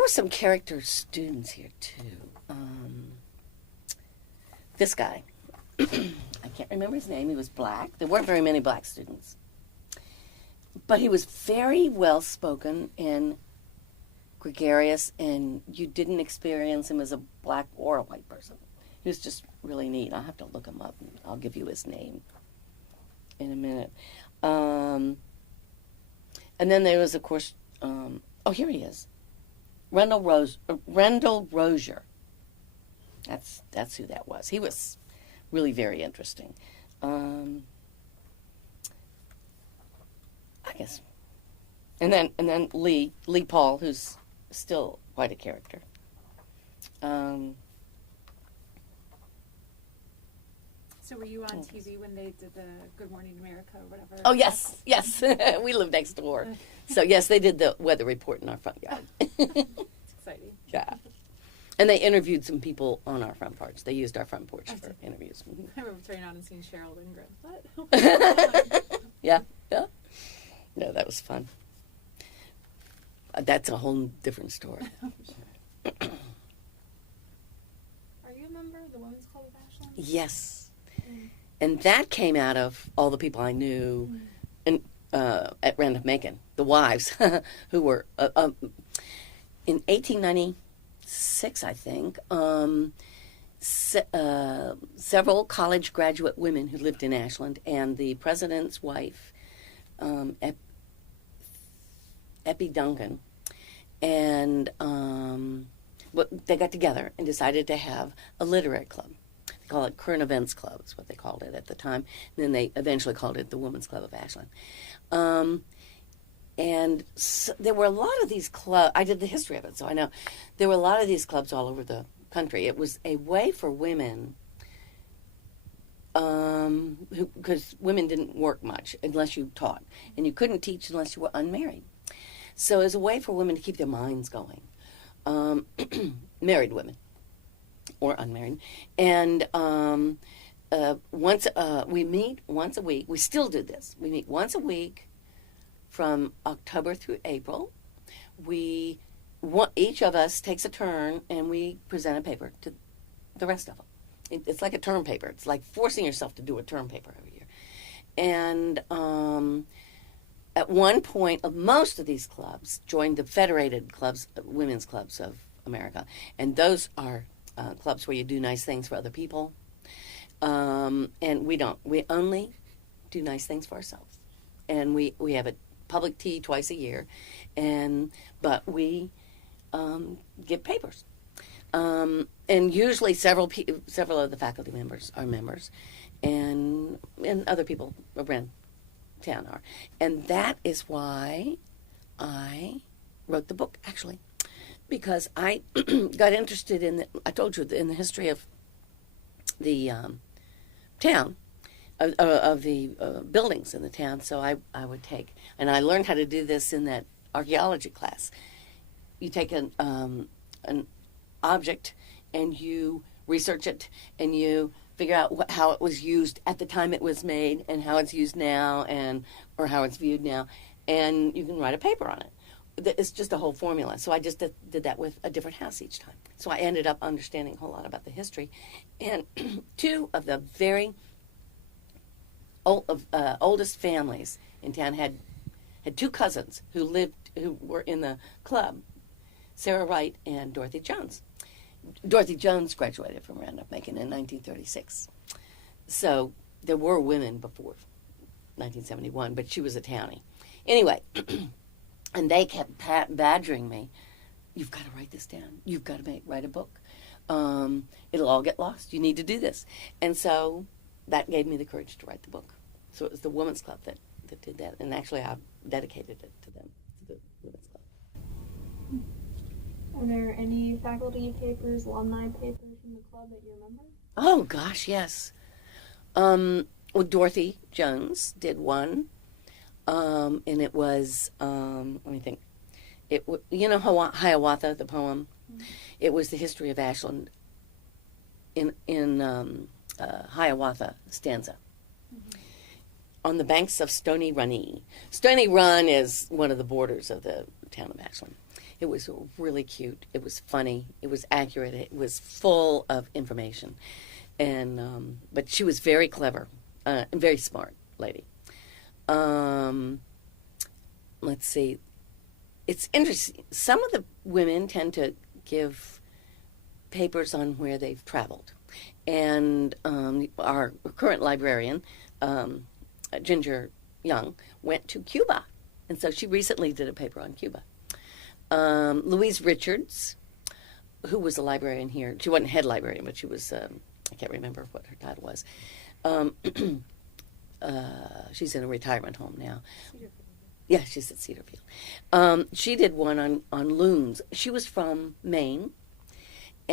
were some character students here, too. This guy. I can't remember his name. He was black. There weren't very many black students. But he was very well-spoken and gregarious, and you didn't experience him as a black or a white person. He was just really neat. I'll have to look him up, and I'll give you his name in a minute. And then there was, of course, here he is. Rendell Rozier. That's who that was. He was really very interesting. I guess. And then Lee Paul, who's still quite a character. So were you on TV when they did the Good Morning America or whatever? Oh, yes. We live next door. So, yes, they did the weather report in our front yard. It's exciting. Yeah. And they interviewed some people on our front porch. They used our front porch for interviews. I remember turning on and seeing Cheryl Lindgren. What? Yeah. No, that was fun. That's a whole different story. Are you a member of the Women's Club of Ashland? Yes. And that came out of all the people I knew at Randolph-Macon, the wives, who were, in 1896, I think, several college graduate women who lived in Ashland, and the president's wife, Eppie Duncan, and they got together and decided to have a literary club. They call it Current Events Club, is what they called it at the time. And then they eventually called it the Women's Club of Ashland. And so there were a lot of these clubs. I did the history of it, so I know. There were a lot of these clubs all over the country. It was a way for women, because women didn't work much unless you taught. And you couldn't teach unless you were unmarried. So it was a way for women to keep their minds going. Married women or unmarried. And we meet once a week. We still do this. We meet once a week from October through April. Each of us takes a turn and we present a paper to the rest of them. It's like a term paper. It's like forcing yourself to do a term paper every year. And at one point, most of these clubs joined the Federated Clubs, Women's Clubs of America. And those are clubs where you do nice things for other people. And we don't. We only do nice things for ourselves. And we have a public tea twice a year. But we give papers. And usually several of the faculty members are members. And other people around town are. And that is why I wrote the book, actually, because I got interested in I told you, in the history of the town, of the buildings in the town. So I would take, and I learned how to do this in that archaeology class. You take an object and you research it and you figure out how it was used at the time it was made and how it's used now, or how it's viewed now, and you can write a paper on it. It's just a whole formula. So I just did that with a different house each time. So I ended up understanding a whole lot about the history. And two of the very oldest families in town had two cousins who were in the club, Sarah Wright and Dorothy Jones. Dorothy Jones graduated from Randolph-Macon in 1936. So there were women before 1971, but she was a townie. Anyway, and they kept badgering me. You've got to write this down. You've got to write a book. It'll all get lost. You need to do this. And so that gave me the courage to write the book. So it was the Women's Club that did that. And actually I dedicated it to them, to the Women's Club. Are there any faculty papers, alumni papers from the club that you remember? Oh, gosh, yes. Well, Dorothy Jones did one, and it was, let me think. Hiawatha, the poem? Mm-hmm. It was the history of Ashland in Hiawatha stanza. Mm-hmm. On the banks of Stony Runny. Stony Run is one of the borders of the town of Ashland. It was really cute. It was funny. It was accurate. It was full of information. And but she was very clever, and very smart lady. Let's see. It's interesting. Some of the women tend to give papers on where they've traveled. And our current librarian, Ginger Young, went to Cuba. And so she recently did a paper on Cuba. Louise Richards, who was a librarian here. She wasn't head librarian, but she was, I can't remember what her title was. She's in a retirement home now. Yeah, she's at Cedarfield. She did one on loons. She was from Maine,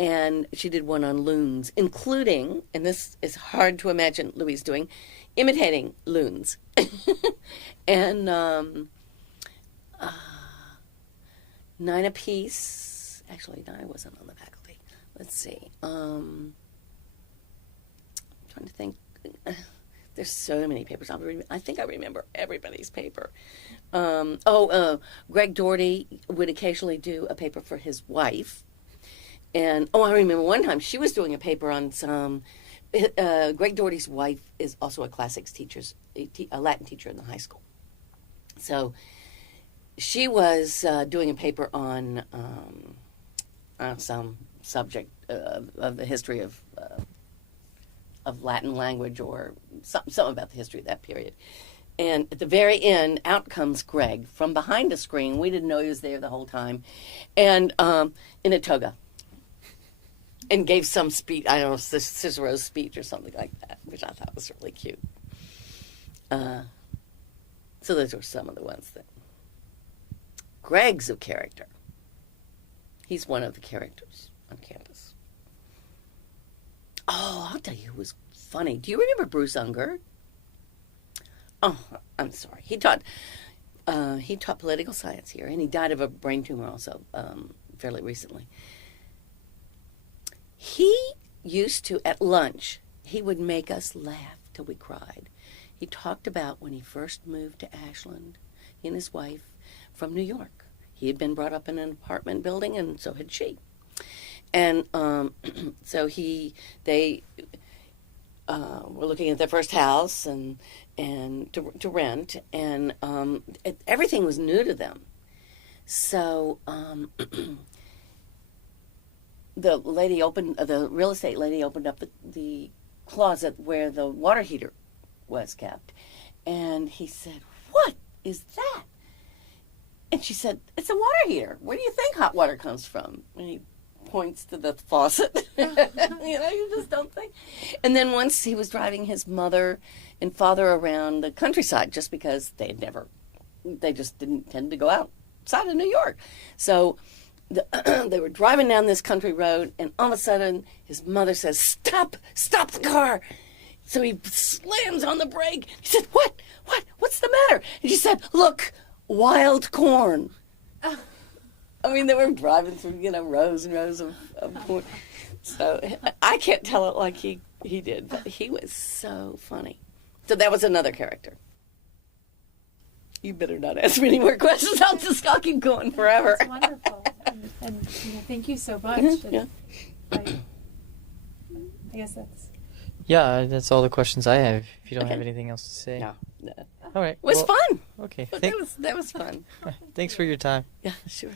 And she did one on loons, including, and this is hard to imagine Louise doing, imitating loons. And Nina Peace, actually, Nina wasn't on the faculty. Let's see. I'm trying to think. There's so many papers. I think I remember everybody's paper. Greg Doherty would occasionally do a paper for his wife. And, I remember one time she was doing a paper on some... Greg Doherty's wife is also a classics teacher, a Latin teacher in the high school. So she was doing a paper on some subject of the history of Latin language or something about the history of that period. And at the very end, out comes Greg from behind the screen. We didn't know he was there the whole time. And in a toga. And gave some speech, I don't know, Cicero's speech or something like that, which I thought was really cute. So those were some of the ones that... Greg's a character. He's one of the characters on campus. Oh, I'll tell you who was funny. Do you remember Bruce Unger? Oh, I'm sorry. He taught political science here, and he died of a brain tumor also fairly recently. He used to, at lunch, he would make us laugh till we cried. He talked about when he first moved to Ashland, he and his wife, from New York. He had been brought up in an apartment building, and so had she. And so they were looking at their first house and to rent, and everything was new to them. So the real estate lady opened up the closet where the water heater was kept, and he said, "What is that?" And she said, "It's a water heater. Where do you think hot water comes from?" And he points to the faucet. You just don't think. And then once he was driving his mother and father around the countryside, just because they just didn't tend to go outside of New York. So they were driving down this country road, and all of a sudden his mother says, stop the car." So he slams on the brake. He said, what's the matter?" And she said, "Look, wild corn." I mean, they were driving through, rows and rows of corn. So I can't tell it like he did, but he was so funny. So that was another character. You better not ask me any more questions. I'll keep going forever. That's wonderful. And thank you so much. Yeah. I guess that's... Yeah, that's all the questions I have. If you don't Okay. have anything else to say. No. All right. It was fun. Okay. That was fun. Thanks for your time. Yeah, sure.